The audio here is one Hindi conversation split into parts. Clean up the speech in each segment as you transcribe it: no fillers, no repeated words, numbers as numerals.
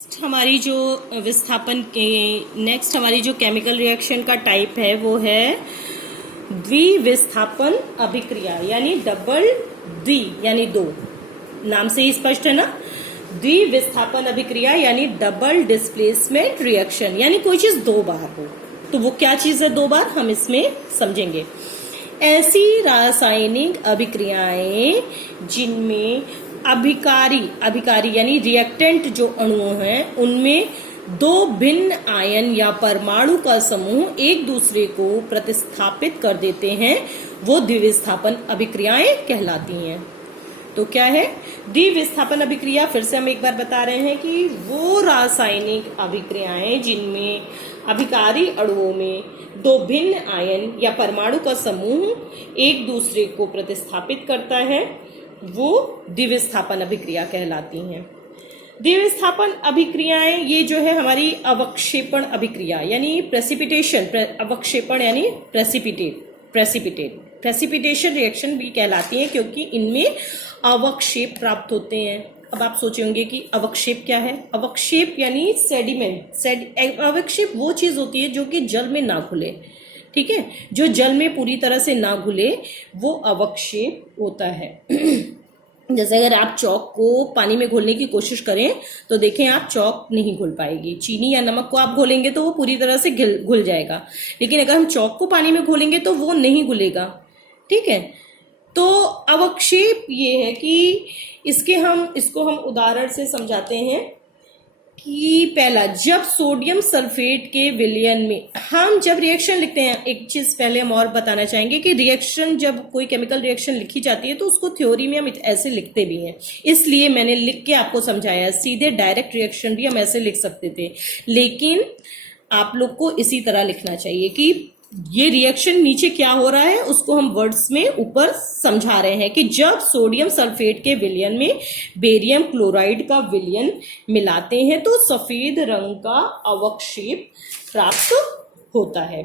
हमारी जो विस्थापन के नेक्स्ट हमारी जो केमिकल रिएक्शन का टाइप है वो है द्विविस्थापन अभिक्रिया यानी डबल द्वि यानी दो। नाम से ही स्पष्ट है ना। द्विविस्थापन अभिक्रिया यानी डबल डिस्प्लेसमेंट रिएक्शन यानी कोई चीज दो बार हो। तो वो क्या चीज है दो बार, हम इसमें समझेंगे। ऐसी रासायनिक अभिक्रियाएं जिनमें अभिकारी यानी रिएक्टेंट जो अणु हैं उनमें दो भिन्न आयन या परमाणु का समूह एक दूसरे को प्रतिस्थापित कर देते हैं, वो द्विविस्थापन अभिक्रियाएं कहलाती हैं। तो क्या है द्विविस्थापन अभिक्रिया? फिर से हम एक बार बता रहे हैं कि वो रासायनिक अभिक्रियाएं जिनमें अभिकारी अणुओं में दो भिन्न आयन या परमाणु का समूह एक दूसरे को प्रतिस्थापित करता है, वो द्विविस्थापन अभिक्रिया कहलाती हैं। द्विविस्थापन अभिक्रियाएं ये जो है हमारी अवक्षेपण अभिक्रिया यानी प्रेसिपिटेशन, अवक्षेपण यानी प्रेसिपिटेशन रिएक्शन भी कहलाती हैं, क्योंकि इनमें अवक्षेप प्राप्त होते हैं। अब आप सोचे होंगे कि अवक्षेप क्या है। अवक्षेप यानी सेडिमेंट। अवक्षेप वो चीज होती है जो कि जल में ना घुले, ठीक है, जो जल में पूरी तरह से ना घुले वो अवक्षेप होता है। जैसे अगर आप चौक को पानी में घोलने की कोशिश करें तो देखें आप चौक नहीं घुल पाएगी। चीनी या नमक को आप घोलेंगे तो वो पूरी तरह से घुल जाएगा, लेकिन अगर हम चौक को पानी में घोलेंगे तो वो नहीं घुलेगा, ठीक है। तो अवक्षेप ये है कि इसको हम उदाहरण से समझाते हैं कि पहला, जब सोडियम सल्फेट के विलयन में हम जब रिएक्शन लिखते हैं, एक चीज पहले हम और बताना चाहेंगे कि रिएक्शन, जब कोई केमिकल रिएक्शन लिखी जाती है तो उसको थ्योरी में हम ऐसे लिखते भी हैं, इसलिए मैंने लिख के आपको समझाया। सीधे डायरेक्ट रिएक्शन भी हम ऐसे लिख सकते थे, लेकिन आप लोग को इसी तरह लिखना चाहिए कि ये रिएक्शन नीचे क्या हो रहा है उसको हम वर्ड्स में ऊपर समझा रहे हैं कि जब सोडियम सल्फेट के विलयन में बेरियम क्लोराइड का विलयन मिलाते हैं तो सफेद रंग का अवक्षेप प्राप्त होता है,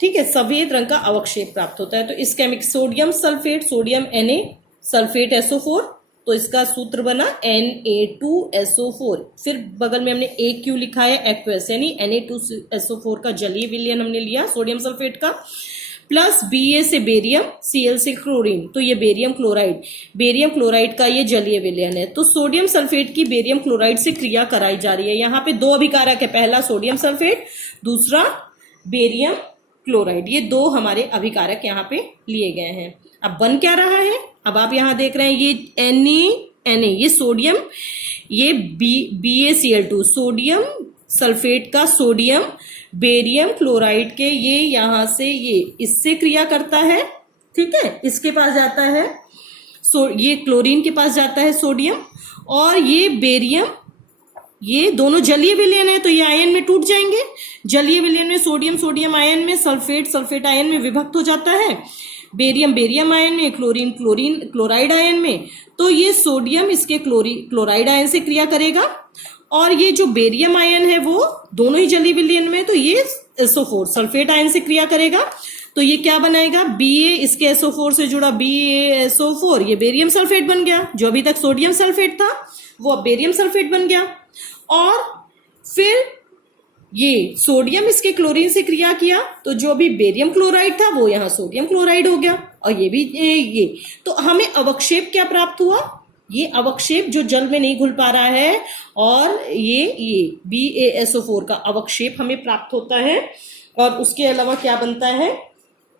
ठीक है, सफेद रंग का अवक्षेप प्राप्त होता है। तो इस chemical sodium sulphate, sodium Na sulphate SO4, तो इसका सूत्र बना Na2SO4। फिर बगल में हमने AQ लिखा है एक्वस यानी Na2SO4 का जलीय विलयन हमने लिया सोडियम सल्फेट का, प्लस Ba से बेरियम, Cl से क्लोरीन, तो ये बेरियम क्लोराइड का ये जलीय विलयन है। तो सोडियम सल्फेट की बेरियम क्लोराइड से क्रिया कराई जा रही है। यहाँ पे दो अभिकारक है, पहला सोडियम सल्फेट, दूसरा बेरियम क्लोराइड, ये दो हमारे अभिकारक यहाँ पे लिए गए हैं। अब बन क्या रहा है, अब आप यहाँ देख रहे हैं ये Na ये सोडियम, ये BaCl2 सोडियम सल्फेट का सोडियम बेरियम क्लोराइड के ये यहाँ से ये इससे क्रिया करता है, ठीक है, इसके पास जाता है ये क्लोरीन के पास जाता है सोडियम, और ये बेरियम, ये दोनों जलीय विलयन है तो ये आयन में टूट जाएंगे। जलीय विलयन में सोडियम आयन में, सल्फेट आयन में विभक्त हो जाता है, बेरियम आयन में, क्लोराइड आयन में। तो ये सोडियम इसके क्लोराइड आयन से क्रिया करेगा, और ये जो बेरियम आयन है वो दोनों ही जलीय विलयन में, तो ये SO4 सल्फेट आयन से क्रिया करेगा। तो ये क्या बनाएगा, Ba इसके SO4 से जुड़ा BaSO4, ये बेरियम सल्फेट बन गया। जो अभी तक सोडियम सल्फेट था वो अब बेरियम सल्फेट बन गया, और फिर ये सोडियम इसके क्लोरीन से क्रिया किया तो जो भी बेरियम क्लोराइड था वो यहाँ सोडियम क्लोराइड हो गया, और ये भी ये। तो हमें अवक्षेप क्या प्राप्त हुआ, ये अवक्षेप जो जल में नहीं घुल पा रहा है, और ये BaSO4 का अवक्षेप हमें प्राप्त होता है। और उसके अलावा क्या बनता है,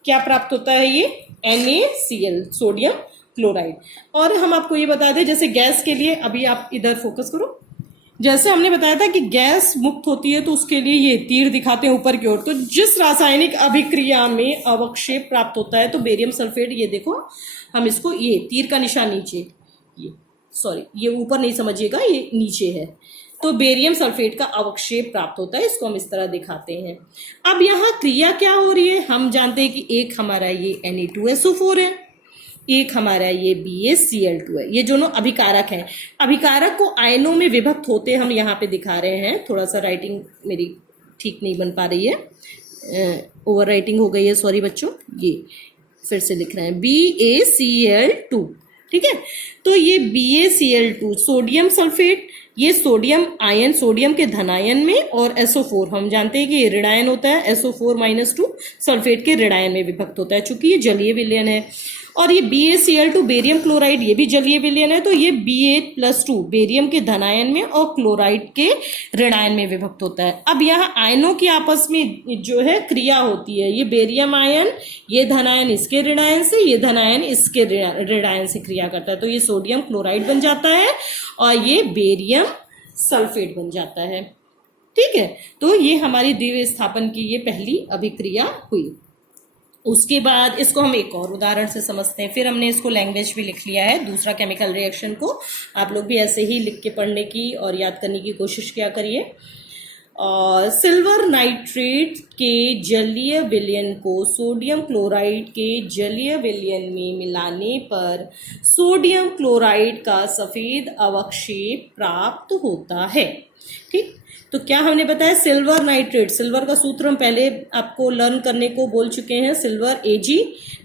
क्या प्राप्त होता है, ये NaCl सोडियम क्लोराइड। और हम आपको ये बता दें, जैसे गैस के लिए, अभी आप इधर फोकस करो, जैसे हमने बताया था कि गैस मुक्त होती है तो उसके लिए ये तीर दिखाते हैं ऊपर की ओर। तो जिस रासायनिक अभिक्रिया में अवक्षेप प्राप्त होता है, तो बेरियम सल्फेट, ये देखो हम इसको, ये तीर का निशान नीचे, ये ऊपर नहीं समझिएगा, ये नीचे है। तो बेरियम सल्फेट का अवक्षेप प्राप्त होता है, इसको हम इस तरह दिखाते हैं। अब यहाँ क्रिया क्या हो रही है, हम जानते हैं कि एक हमारा ये Na2SO4 है, एक हमारा ये BaCl2 है, ये दोनों अभिकारक हैं। अभिकारक को आयनों में विभक्त होते हम यहाँ पे दिखा रहे हैं। थोड़ा सा राइटिंग मेरी ठीक नहीं बन पा रही है, ओवर राइटिंग हो गई है, सॉरी बच्चों। ये फिर से लिख रहे हैं BaCl2, ठीक है। तो ये BaCl2 सोडियम सल्फेट ये सोडियम आयन सोडियम के धनायन में और SO4 हम जानते हैं कि ये ऋणायन होता है, SO4-2 सल्फेट के ऋणायन में विभक्त होता है, चूंकि ये जलीय विलयन है। और ये BaCl2 बेरियम क्लोराइड ये भी जलीय विलयन है, तो ये Ba+2 बेरियम के धनायन में और क्लोराइड के ऋणायन में विभक्त होता है। अब यहाँ आयनों की आपस में जो है क्रिया होती है, ये बेरियम आयन ये धनायन इसके ऋणायन से, ये धनायन इसके ऋणायन से क्रिया करता है, तो ये सोडियम क्लोराइड बन जाता है और ये बेरियम सल्फेट बन जाता है। ठीक है, तो ये हमारी द्वितीय स्थापन की ये पहली अभिक्रिया हुई। उसके बाद इसको हम एक और उदाहरण से समझते हैं, फिर हमने इसको लैंग्वेज भी लिख लिया है, दूसरा केमिकल रिएक्शन को आप लोग भी ऐसे ही लिख के पढ़ने की और याद करने की कोशिश किया करिए। और सिल्वर नाइट्रेट के जलीय विलयन को सोडियम क्लोराइड के जलीय विलयन में मिलाने पर सोडियम क्लोराइड का सफेद अवक्षेप प्राप्त होता है। ठीक, तो क्या हमने बताया, सिल्वर नाइट्रेट, सिल्वर का सूत्र हम पहले आपको लर्न करने को बोल चुके हैं, silver Ag,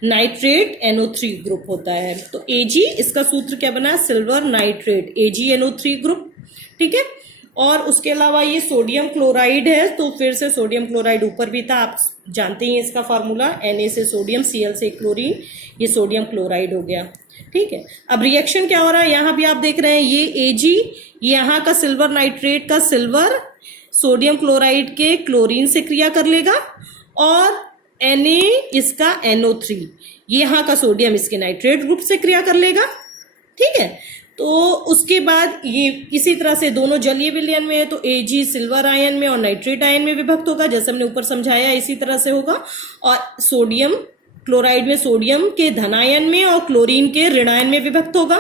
nitrate NO3 group होता है, तो Ag इसका सूत्र क्या बना, सिल्वर नाइट्रेट AgNO3 ग्रुप। ठीक है, और उसके अलावा ये सोडियम क्लोराइड है, तो फिर से सोडियम क्लोराइड ऊपर भी था, आप जानते हैं इसका फार्मूला, Na से सोडियम, Cl से क्लोरीन, ये सोडियम क्लोराइड हो गया। ठीक है, अब रिएक्शन क्या हो रहा है, यहाँ भी आप देख रहे हैं ये Ag, यहाँ का सिल्वर नाइट्रेट का सिल्वर सोडियम क्लोराइड के क्लोरीन से क्रिया कर लेगा और Na इसका NO3 यहाँ का सोडियम इसके नाइट्रेट ग्रुप से क्रिया कर लेगा। ठीक है, तो उसके बाद ये इसी तरह से दोनों जलीय विलयन में है, तो Ag सिल्वर आयन में और नाइट्रेट आयन में विभक्त होगा, जैसे हमने ऊपर समझाया इसी तरह से होगा। और सोडियम क्लोराइड में सोडियम के धनायन में और क्लोरीन के ऋणायन में विभक्त होगा,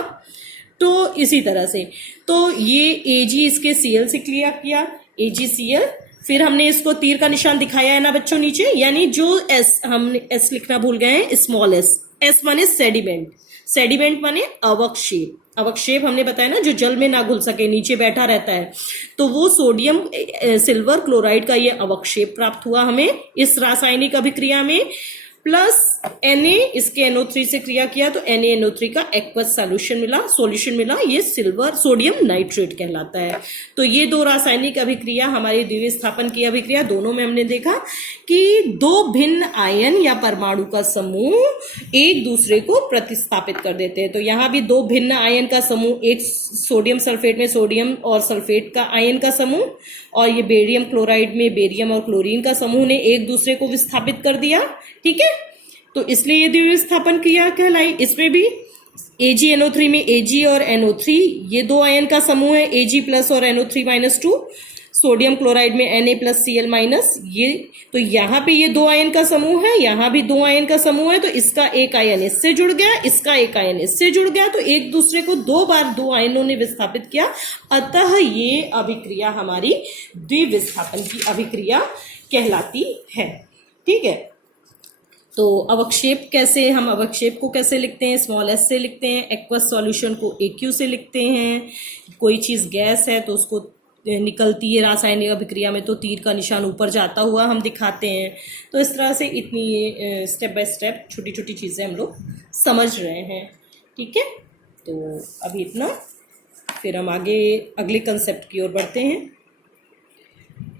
तो इसी तरह से। तो ये Ag इसके Cl से क्रिया किया, AgCl, फिर हमने इसको तीर का निशान दिखाया है ना बच्चों नीचे, यानी जो S, हमने S लिखना भूल गए हैं, स्मॉल S माने सेडिमेंट, सेडिमेंट माने अवक्षेप, अवक्षेप हमने बताया ना जो जल में ना घुल सके, नीचे बैठा रहता है, तो वो सोडियम सिल्वर क्लोराइड का ये अवक्षेप प्राप्त हुआ हमें इस रासायनिक अभिक्रिया में, प्लस Na इसके NO3 से क्रिया किया तो NaNO3 का एक्वस सॉल्यूशन मिला, ये सिल्वर सोडियम नाइट्रेट कहलाता है। तो ये दो रासायनिक अभिक्रिया हमारी द्वितीय स्थापन की अभिक्रिया, दोनों में हमने देखा कि दो भिन्न आयन या परमाणु का समूह एक दूसरे को प्रतिस्थापित कर देते हैं। तो यहाँ भी दो भिन्न आयन का समूह, एक सोडियम सल्फेट में सोडियम और सल्फेट का आयन का समूह, और ये बेरियम क्लोराइड में बेरियम और क्लोरीन का समूह ने एक दूसरे को विस्थापित कर दिया। ठीक है, तो इसलिए ये द्वितीय स्थापन क्रिया कहलाई। इसमें भी AgNO3 में Ag और NO3 ये दो आयन का समूह है, Ag प्लस और NO3-2, सोडियम क्लोराइड में Na+Cl-, ये तो यहाँ पे ये दो आयन का समूह है, यहाँ भी दो आयन का समूह है, तो इसका एक आयन इससे जुड़ गया, इसका एक आयन इससे जुड़ गया, तो एक दूसरे को दो बार दो आयनों ने विस्थापित किया, अतः ये अभिक्रिया हमारी द्विविस्थापन की अभिक्रिया कहलाती है। ठीक है, तो अवक्षेप कैसे, हम अवक्षेप को कैसे लिखते हैं, स्मॉल s से लिखते हैं, एक्वस सॉल्यूशन को AQ से लिखते हैं, कोई चीज गैस है तो उसको निकलती है रासायनिक अभिक्रिया में तो तीर का निशान ऊपर जाता हुआ हम दिखाते हैं। तो इस तरह से इतनी ये स्टेप बाय स्टेप छोटी छोटी चीजें हम लोग समझ रहे हैं। ठीक है, तो अभी इतना, फिर हम आगे अगले कंसेप्ट की ओर बढ़ते हैं।